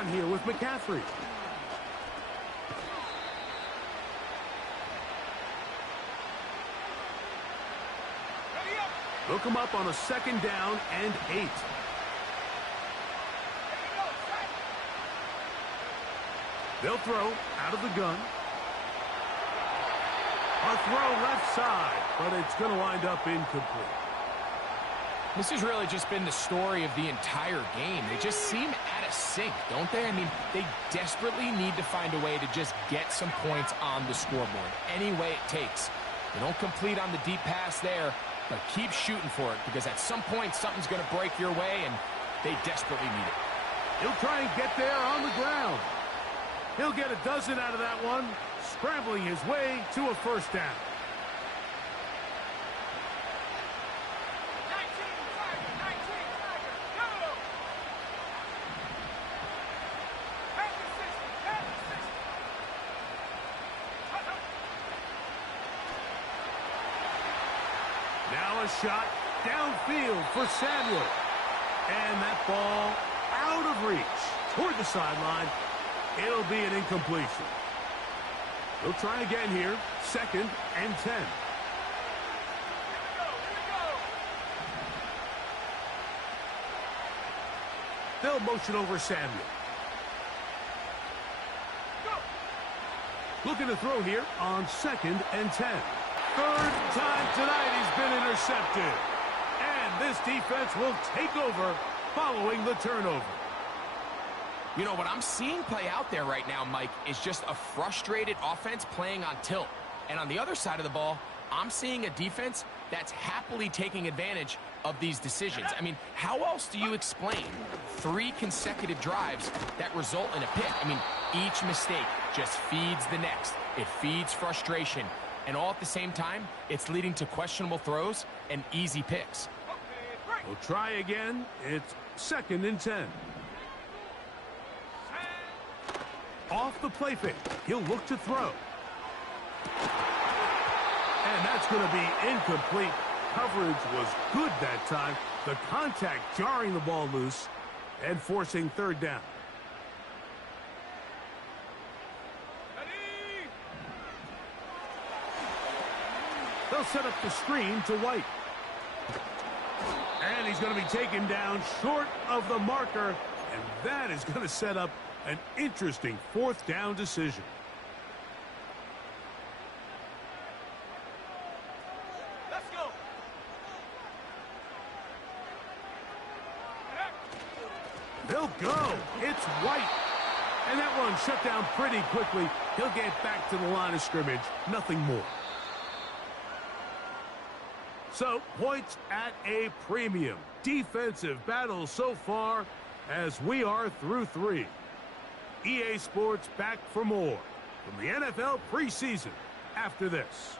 run here with McCaffrey. Hook him up on a 2nd down and 8. They'll throw out of the gun. A throw left side, but it's going to wind up incomplete. This has really just been the story of the entire game. They just seem out of sync, don't they? I mean, they desperately need to find a way to just get some points on the scoreboard, any way it takes. They don't complete on the deep pass there, but keep shooting for it, because at some point, something's going to break your way, and they desperately need it. He'll try and get there on the ground. He'll get a dozen out of that one, scrambling his way to a 1st down. Now a shot downfield for Samuel. And that ball out of reach toward the sideline. It'll be an incompletion. They'll try again here. 2nd and 10. They'll motion over Samuel. Looking to throw here on 2nd and 10. 3rd time tonight he's been intercepted. And this defense will take over following the turnover. You know, what I'm seeing play out there right now, Mike, is just a frustrated offense playing on tilt. And on the other side of the ball, I'm seeing a defense that's happily taking advantage of these decisions. I mean, how else do you explain 3 consecutive drives that result in a pick? I mean, each mistake just feeds the next. It feeds frustration. And all at the same time, it's leading to questionable throws and easy picks. We'll try again. It's 2nd and 10. Off the play fake. He'll look to throw. And that's going to be incomplete. Coverage was good that time. The contact jarring the ball loose and forcing 3rd down. They'll set up the screen to White. And he's going to be taken down short of the marker. And that is going to set up an interesting 4th down decision. Let's go. They'll go. It's White. And that one shut down pretty quickly. He'll get back to the line of scrimmage. Nothing more. So, points at a premium. Defensive battle so far as we are through 3. EA Sports back for more from the NFL preseason after this.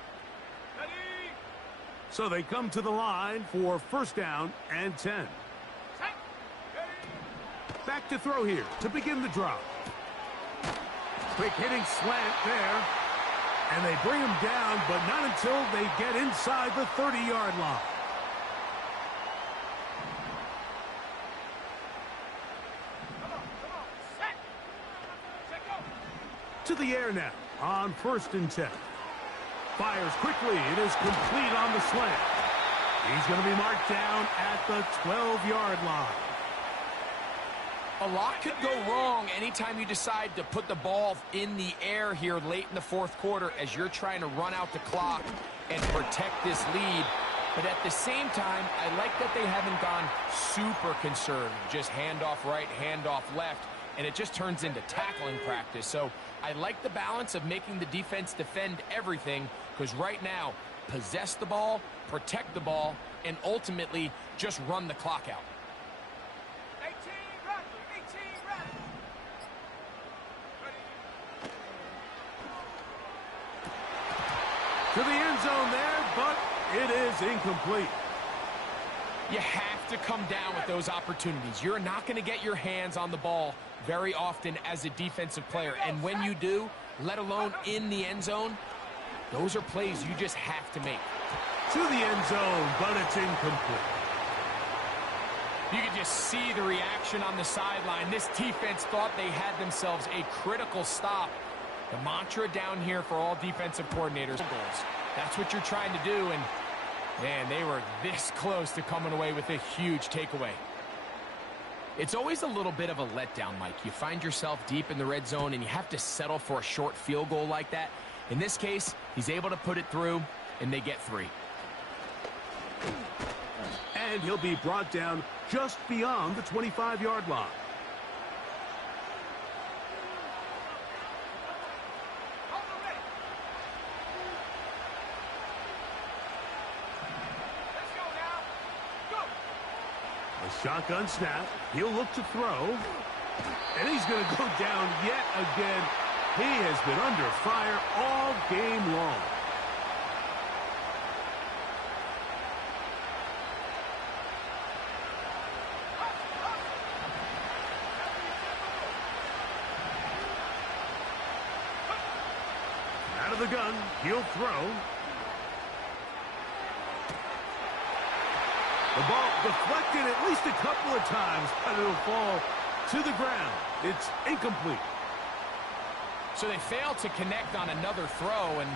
Ready? So they come to the line for 1st down and 10. Back to throw here to begin the drop. Quick hitting slant there. And they bring him down, but not until they get inside the 30-yard line. To the air now on 1st and 10. Fires quickly. It is complete on the slant. He's going to be marked down at the 12-yard line. A lot could go wrong anytime you decide to put the ball in the air here late in the 4th quarter as you're trying to run out the clock and protect this lead. But at the same time, I like that they haven't gone super conservative. Just handoff right, handoff left, and it just turns into tackling practice. So I like the balance of making the defense defend everything, because right now, possess the ball, protect the ball, and ultimately just run the clock out. To the end zone there, but it is incomplete. You have to come down with those opportunities. You're not going to get your hands on the ball very often as a defensive player. And when you do, let alone in the end zone, those are plays you just have to make. To the end zone, but it's incomplete. You could just see the reaction on the sideline. This defense thought they had themselves a critical stop. The mantra down here for all defensive coordinators. That's what you're trying to do, and man, they were this close to coming away with a huge takeaway. It's always a little bit of a letdown, Mike. You find yourself deep in the red zone, and you have to settle for a short field goal like that. In this case, he's able to put it through, and they get 3. And he'll be brought down just beyond the 25-yard line. A shotgun snap. He'll look to throw. And he's going to go down yet again. He has been under fire all game long. Out of the gun, he'll throw. The ball deflected at least a couple of times, but it'll fall to the ground. It's incomplete. So they failed to connect on another throw, and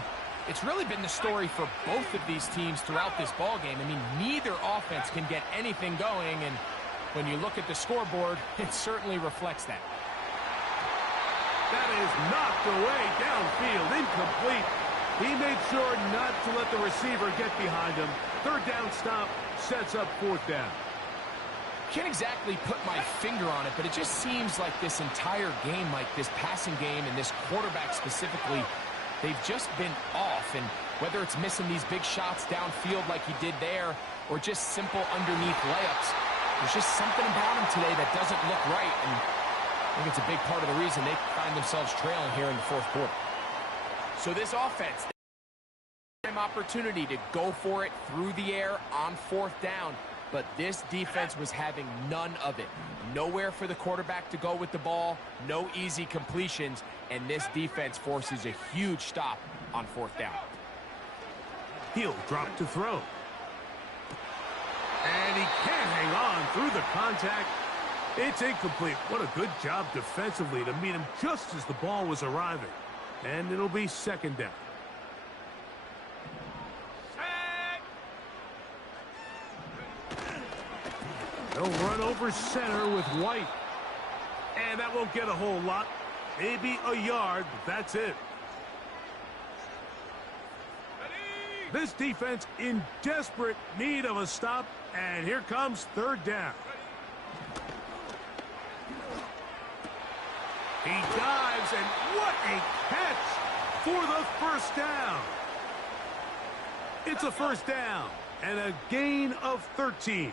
it's really been the story for both of these teams throughout this ballgame. I mean, neither offense can get anything going, and when you look at the scoreboard, it certainly reflects that. That is knocked away downfield, incomplete. He made sure not to let the receiver get behind him. Third down stop sets up 4th down. Can't exactly put my finger on it, but it just seems like this entire game, like this passing game and this quarterback specifically, they've just been off. And whether it's missing these big shots downfield like he did there or just simple underneath layups, there's just something about him today that doesn't look right. And I think it's a big part of the reason they find themselves trailing here in the 4th quarter. So this offense, opportunity to go for it through the air on 4th down, but this defense was having none of it. Nowhere for the quarterback to go with the ball, no easy completions, and this defense forces a huge stop on 4th down. He'll drop to throw. And he can't hang on through the contact. It's incomplete. What a good job defensively to meet him just as the ball was arriving. And it'll be 2nd down. They'll run over center with White. And that won't get a whole lot. Maybe a yard, but that's it. This defense in desperate need of a stop. And here comes 3rd down. He dives, and what a catch for the 1st down. It's a 1st down and a gain of 13.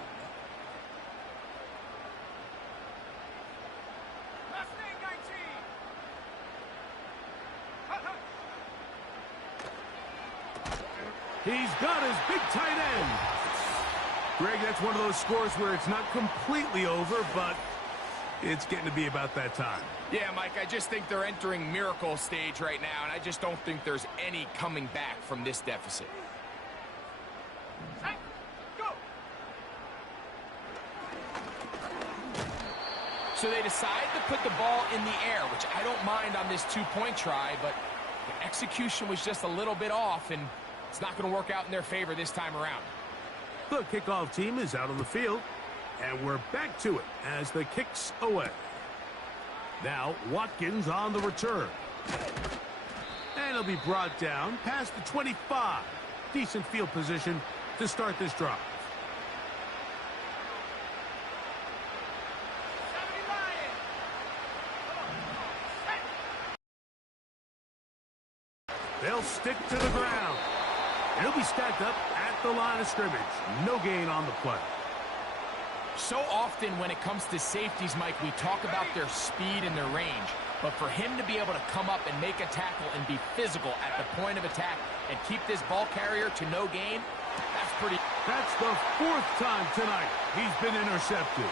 He's got his big tight end. Greg, that's one of those scores where it's not completely over, but it's getting to be about that time. Yeah, Mike, I just think they're entering miracle stage right now, and I just don't think there's any coming back from this deficit. Go. So they decide to put the ball in the air, which I don't mind on this 2-point try, but the execution was just a little bit off, and it's not going to work out in their favor this time around. The kickoff team is out on the field, and we're back to it as the kick's away. Now Watkins on the return. And he'll be brought down past the 25. Decent field position to start this drive. They'll stick to the ground. He'll be stacked up at the line of scrimmage. No gain on the play. So often when it comes to safeties, Mike, we talk about their speed and their range. But for him to be able to come up and make a tackle and be physical at the point of attack and keep this ball carrier to no gain, that's pretty... That's the 4th time tonight he's been intercepted.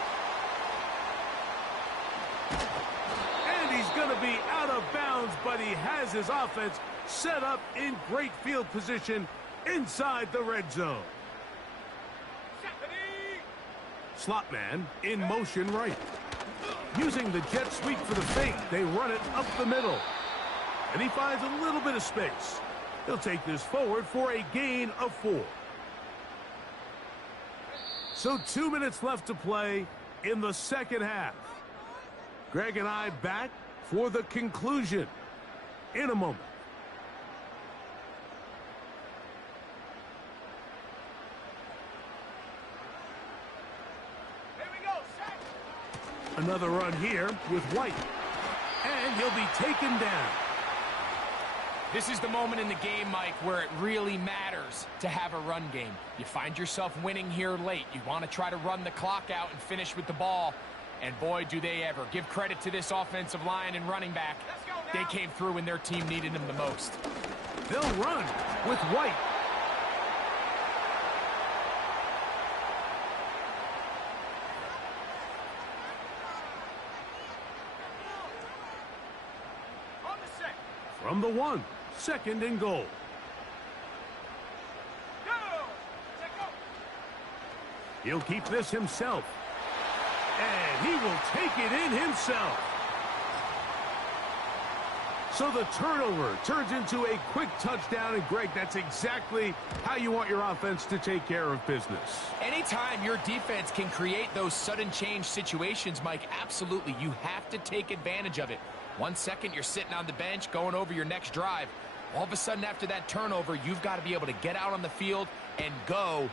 And he's going to be out of bounds, but he has his offense set up in great field position inside the red zone. Slot man in motion right. Using the jet sweep for the fake, they run it up the middle. And he finds a little bit of space. He'll take this forward for a gain of 4. So 2 minutes left to play in the second half. Greg and I back for the conclusion in a moment. Another run here with White. And he'll be taken down. This is the moment in the game, Mike, where it really matters to have a run game. You find yourself winning here late. You want to try to run the clock out and finish with the ball. And boy, do they ever. Give credit to this offensive line and running back. They came through when their team needed them the most. They'll run with White. From the 1, 2nd and goal. He'll keep this himself. And he will take it in himself. So the turnover turns into a quick touchdown. And Greg, that's exactly how you want your offense to take care of business. Anytime your defense can create those sudden change situations, Mike, absolutely, you have to take advantage of it. 1 second, you're sitting on the bench going over your next drive. All of a sudden, after that turnover, you've got to be able to get out on the field and go.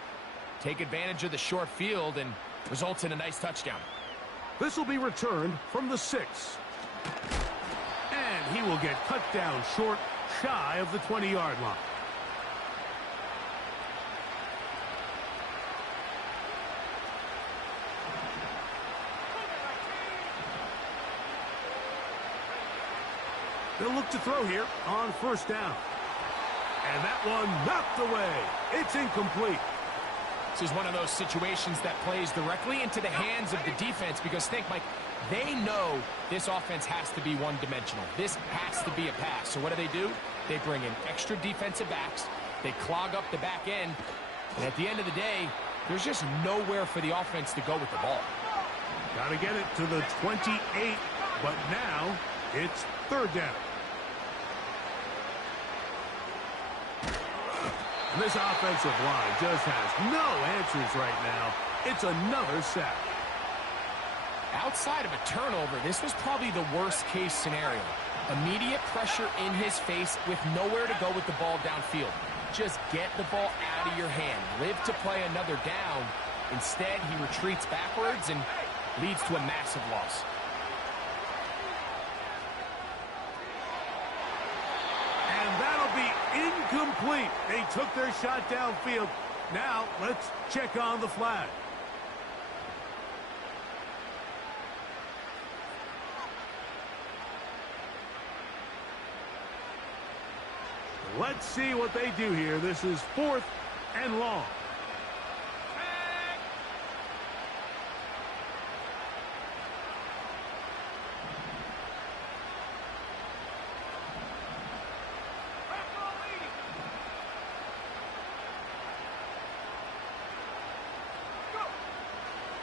Take advantage of the short field and results in a nice touchdown. This will be returned from the 6. And he will get cut down short, shy of the 20-yard line. They'll look to throw here on 1st down. And that one knocked away. It's incomplete. This is one of those situations that plays directly into the hands of the defense because think, Mike, they know this offense has to be one-dimensional. This has to be a pass. So what do? They bring in extra defensive backs. They clog up the back end. And at the end of the day, there's just nowhere for the offense to go with the ball. Got to get it to the 28, but now it's 3rd down. And this offensive line just has no answers right now. It's another sack. Outside of a turnover, this was probably the worst-case scenario. Immediate pressure in his face with nowhere to go with the ball downfield. Just get the ball out of your hand. Live to play another down. Instead, he retreats backwards and leads to a massive loss. And that'll be incomplete. They took their shot downfield. Now, let's check on the flag. Let's see what they do here. This is 4th and long.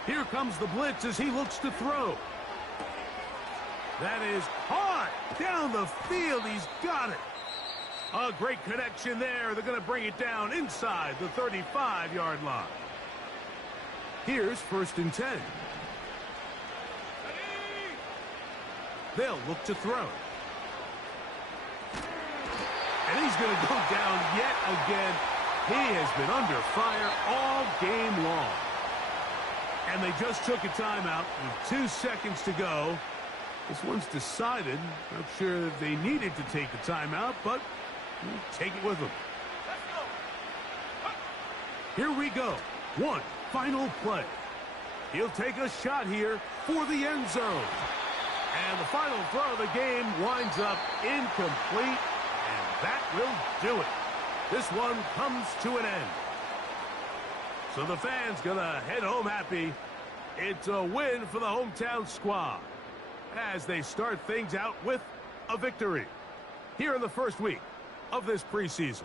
Here comes the blitz as he looks to throw. That is hard down the field. He's got it. A great connection there. They're going to bring it down inside the 35-yard line. Here's 1st and 10. They'll look to throw. And he's going to go down yet again. He has been under fire all game long. And they just took a timeout with 2 seconds to go. This one's decided. Not sure if they needed to take the timeout, but we'll take it with them. Here we go. One final play. He'll take a shot here for the end zone. And the final throw of the game winds up incomplete, and that will do it. This one comes to an end. So the fans gonna head home happy. It's a win for the hometown squad as they start things out with a victory here in the first week of this preseason.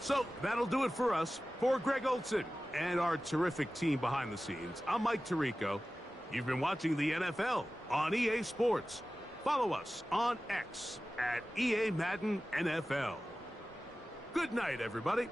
So that'll do it for us. For Greg Olson, and our terrific team behind the scenes, I'm Mike Tirico. You've been watching the NFL on EA Sports. Follow us on X at EA Madden NFL. Good night, everybody.